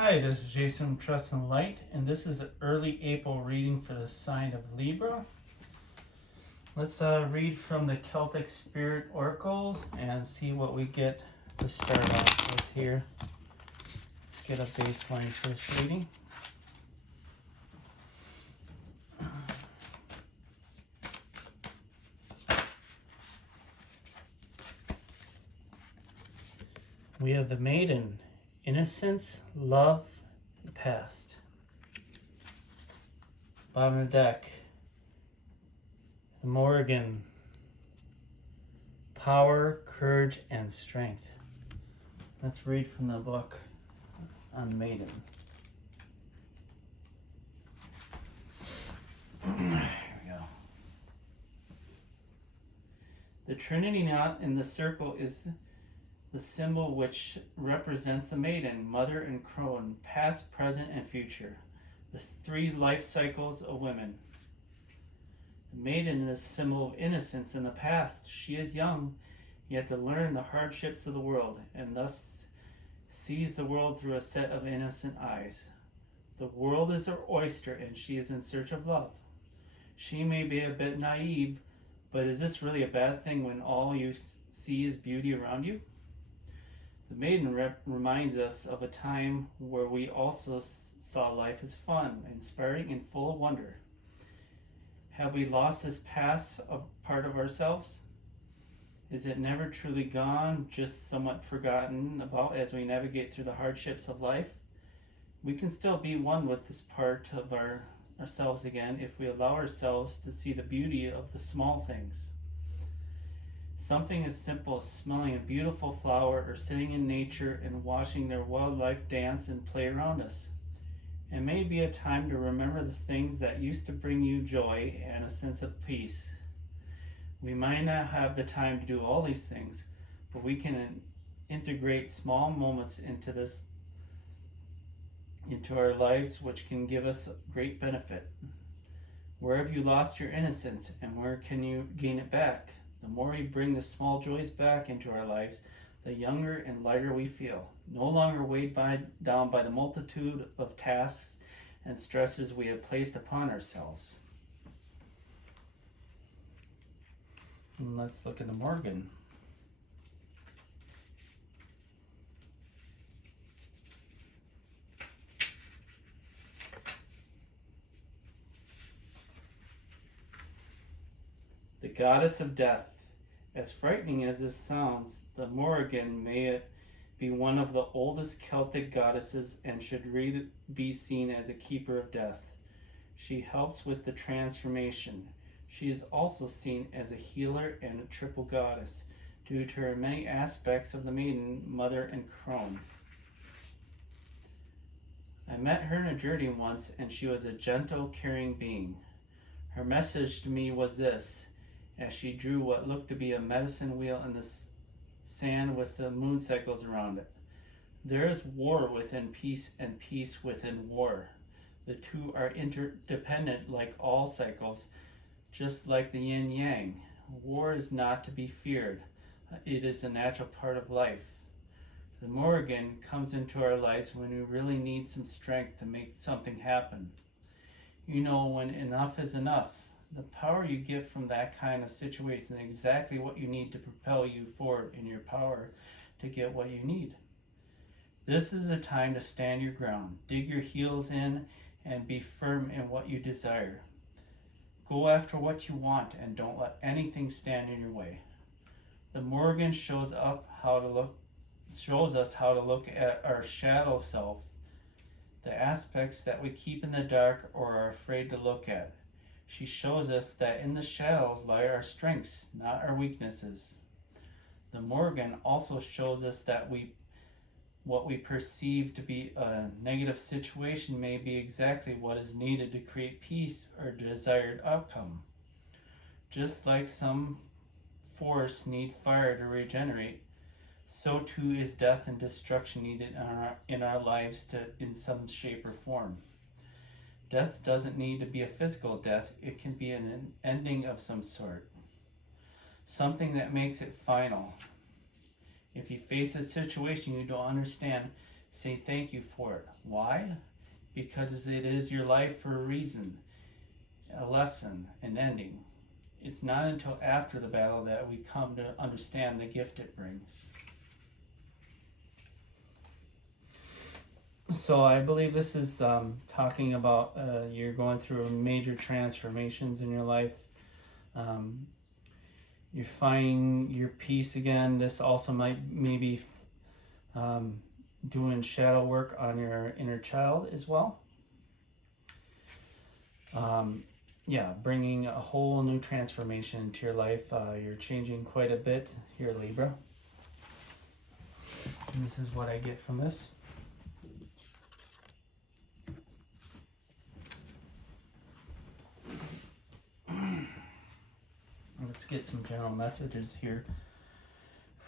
Hi, this is Jason from Trust and Light, and this is an early April reading for the sign of Libra. Let's read from the Celtic Spirit Oracle and see what we get to start off with here. Let's get a baseline for this reading. We have the Maiden, Innocence, Love, the Past. Bottom of the deck, the Morrigan, Power, Courage, and Strength. Let's read from the book on Maiden. Here we go. The Trinity knot in the circle is the symbol which represents the Maiden, Mother, and Crone, past, present, and future, the three life cycles of women. The Maiden is a symbol of innocence in the past. She is young, yet to learn the hardships of the world, and thus sees the world through a set of innocent eyes. The world is her oyster, and she is in search of love. She may be a bit naive, but is this really a bad thing when all you see is beauty around you? The Maiden reminds us of a time where we also saw life as fun, inspiring, and full of wonder. Have we lost this past part of ourselves? Is it never truly gone, just somewhat forgotten about as we navigate through the hardships of life? We can still be one with this part of ourselves again if we allow ourselves to see the beauty of the small things. Something as simple as smelling a beautiful flower or sitting in nature and watching their wildlife dance and play around us. It may be a time to remember the things that used to bring you joy and a sense of peace. We might not have the time to do all these things, but we can integrate small moments into our lives, which can give us great benefit. Where have you lost your innocence, and where can you gain it back? The more we bring the small joys back into our lives, the younger and lighter we feel, no longer weighed down by the multitude of tasks and stresses we have placed upon ourselves. And let's look at the Morgan. The goddess of death. As frightening as this sounds, the Morrigan may be one of the oldest Celtic goddesses and should really be seen as a keeper of death. She helps with the transformation. She is also seen as a healer and a triple goddess due to her many aspects of the Maiden, Mother, and Crone. I met her in a journey once, and she was a gentle, caring being. Her message to me was this, as she drew what looked to be a medicine wheel in the sand with the moon cycles around it. There is war within peace and peace within war. The two are interdependent like all cycles, just like the yin-yang. War is not to be feared. It is a natural part of life. The Morrigan comes into our lives when we really need some strength to make something happen. You know when enough is enough. The power you get from that kind of situation is exactly what you need to propel you forward in your power to get what you need. This is a time to stand your ground, dig your heels in, and be firm in what you desire. Go after what you want and don't let anything stand in your way. The Morrigan shows us how to look at our shadow self, the aspects that we keep in the dark or are afraid to look at. She shows us that in the shadows lie our strengths, not our weaknesses. The Morrigan also shows us that what we perceive to be a negative situation may be exactly what is needed to create peace or desired outcome. Just like some force need fire to regenerate, so too is death and destruction needed in our lives in some shape or form. Death doesn't need to be a physical death. It can be an ending of some sort. Something that makes it final. If you face a situation you don't understand, Say thank you for it. Why? Because it is your life for a reason, a lesson, an ending. It's not until after the battle that we come to understand the gift it brings. So I believe this is talking about you're going through major transformations in your life. You're finding your peace again. This also might maybe doing shadow work on your inner child as well. Yeah, bringing a whole new transformation into your life. You're changing quite a bit here, Libra. And this is what I get from this. Let's get some general messages here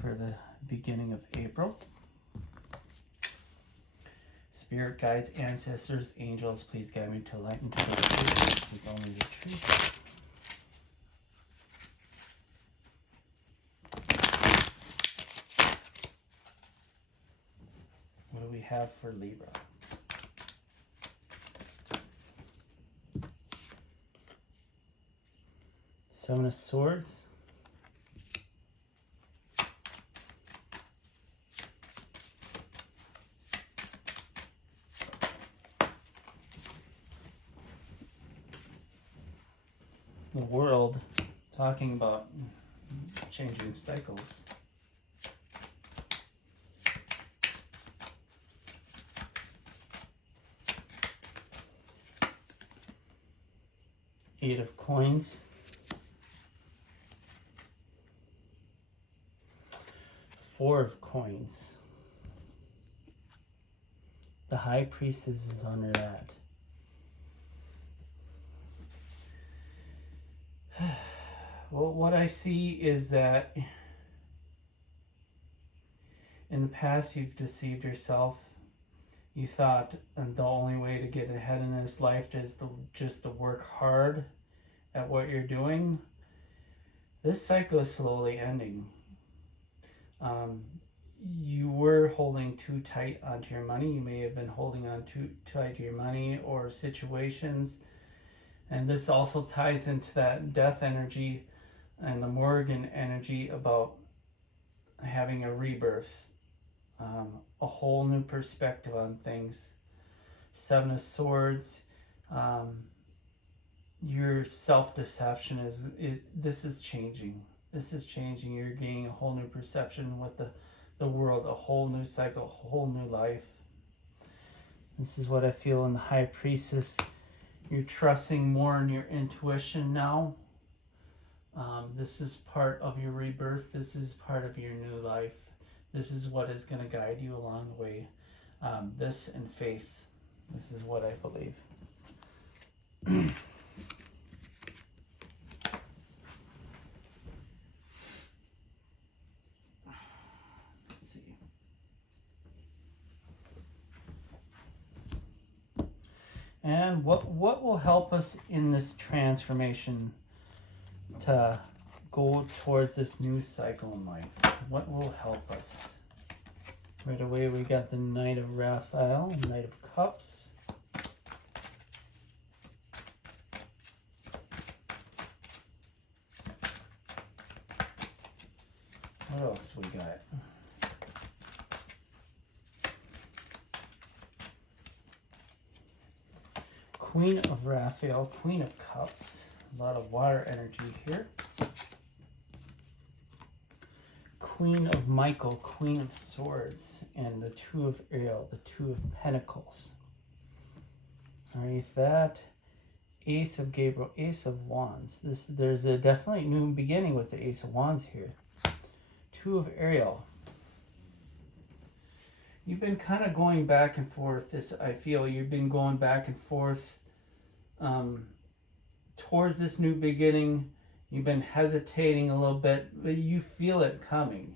for the beginning of April. Spirit guides, ancestors, angels, please guide me to light and to the truth. This is only the truth. What do we have for Libra? Seven of Swords. The World, talking about changing cycles. Eight of Coins. Four of Coins. The High Priestess is under that. Well, what I see is that in the past you've deceived yourself. You thought the only way to get ahead in this life is just to work hard at what you're doing. This cycle is slowly ending. You were holding too tight onto your money. You may have been holding on too tight to your money or situations. And this also ties into that death energy and the Morgan energy about having a rebirth, a whole new perspective on things. Seven of Swords, your self-deception this is changing. This is changing. You're gaining a whole new perception with the world, a whole new cycle, a whole new life. This is what I feel in the High Priestess. You're trusting more in your intuition now. This is part of your rebirth. This is part of your new life. This is what is going to guide you along the way. This and faith. This is what I believe. Let's see. And what will help us in this transformation to go towards this new cycle in life? What will help us? Right away we got the Knight of Raphael, Knight of Cups. What else do we got? Queen of Raphael, Queen of Cups. A lot of water energy here. Queen of Michael, Queen of Swords, and the Two of Ariel, the Two of Pentacles. Underneath that, Ace of Gabriel, Ace of Wands. There's a definitely new beginning with the Ace of Wands here. Two of Ariel. You've been kind of going back and forth. I feel you've been going back and forth towards this new beginning. You've been hesitating a little bit, but you feel it coming.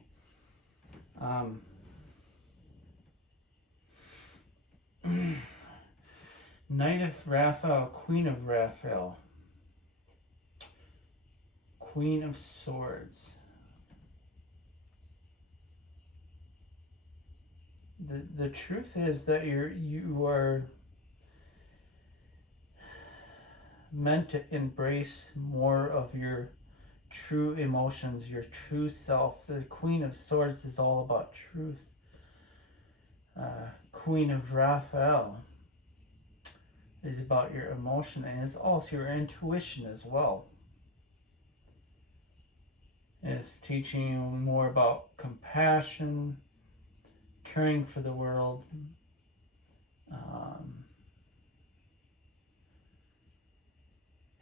Knight of Raphael, Queen of Raphael, Queen of Swords. the truth is that you are meant to embrace more of your true emotions, your true self. The Queen of Swords is all about truth. Queen of Raphael is about your emotion, and it's also your intuition as well. It's teaching you more about compassion, caring for the world,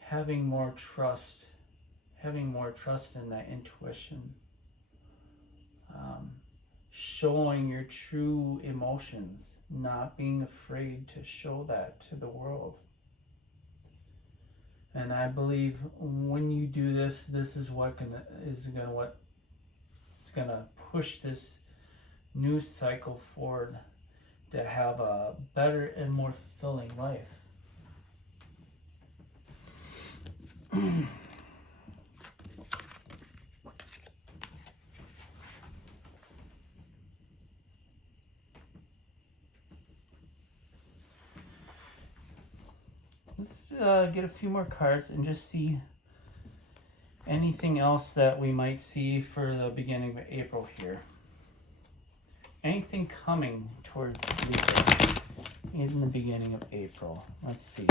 having more trust in that intuition, showing your true emotions, not being afraid to show that to the world. And I believe when you do this, this is what's gonna push this new cycle forward to have a better and more fulfilling life. Let's get a few more cards and just see anything else that we might see for the beginning of April here. Anything coming towards Libra in the beginning of April. Let's see.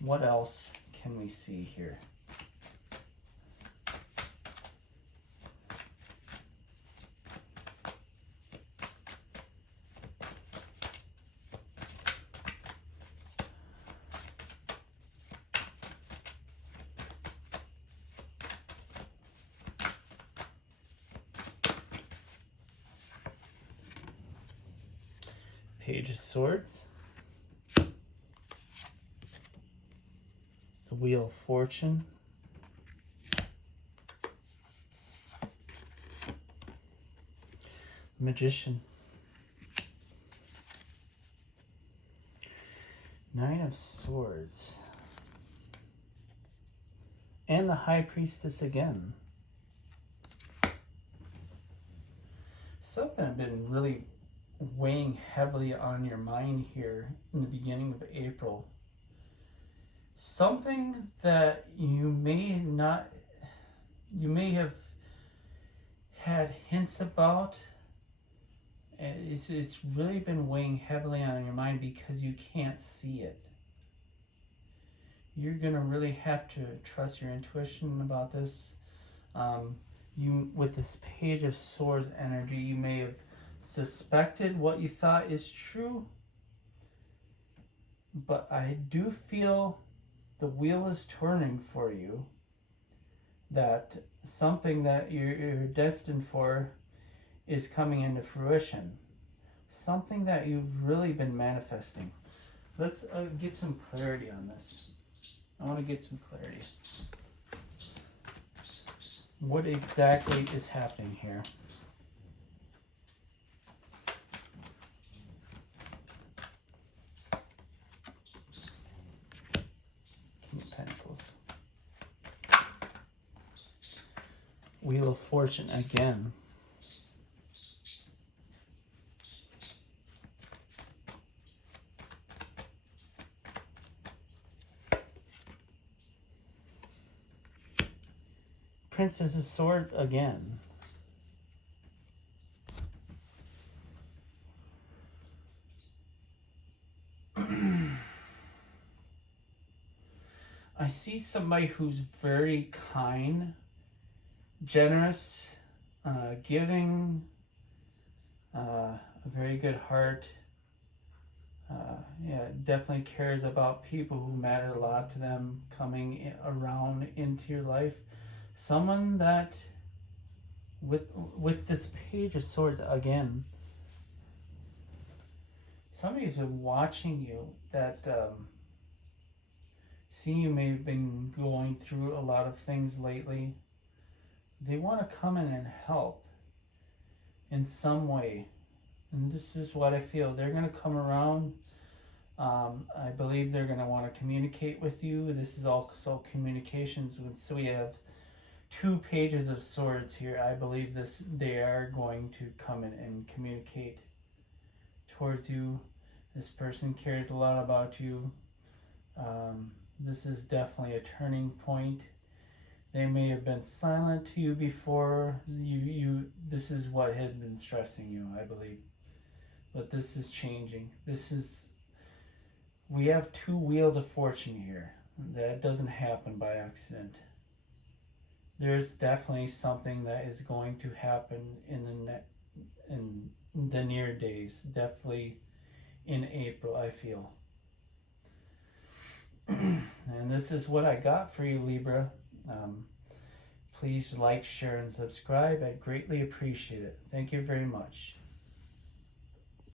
What else can we see here? Page of Swords, the Wheel of Fortune, Magician, Nine of Swords, and the High Priestess again. Something I've been really weighing heavily on your mind here in the beginning of April. Something that you may have had hints about, and it's really been weighing heavily on your mind because you can't see it. You're gonna really have to trust your intuition about this. With this Page of Swords energy, you may have suspected what you thought is true, but I do feel the wheel is turning for you, that something that you're destined for is coming into fruition, something that you've really been manifesting. Let's get some clarity on this. I want to get some clarity. What exactly is happening here? King of Pentacles. Wheel of Fortune again. Princess of Swords again. I see somebody who's very kind, generous, giving, a very good heart. Yeah, definitely cares about people who matter a lot to them coming around into your life. Someone that, with this Page of Swords again, somebody's been watching you, that seeing you may have been going through a lot of things lately. They want to come in and help in some way. And this is what I feel. They're going to come around. I believe they're going to want to communicate with you. This is also communications. So we have two Pages of Swords here. I believe they are going to come in and communicate towards you. This person cares a lot about you. This is definitely a turning point. They may have been silent to you before. This is what had been stressing you, I believe. But this is changing. We have two wheels of fortune here. That doesn't happen by accident. There's definitely something that is going to happen in the near days. Definitely in April, I feel. And this is what I got for you, Libra. Please like, share, and subscribe. I'd greatly appreciate it. Thank you very much.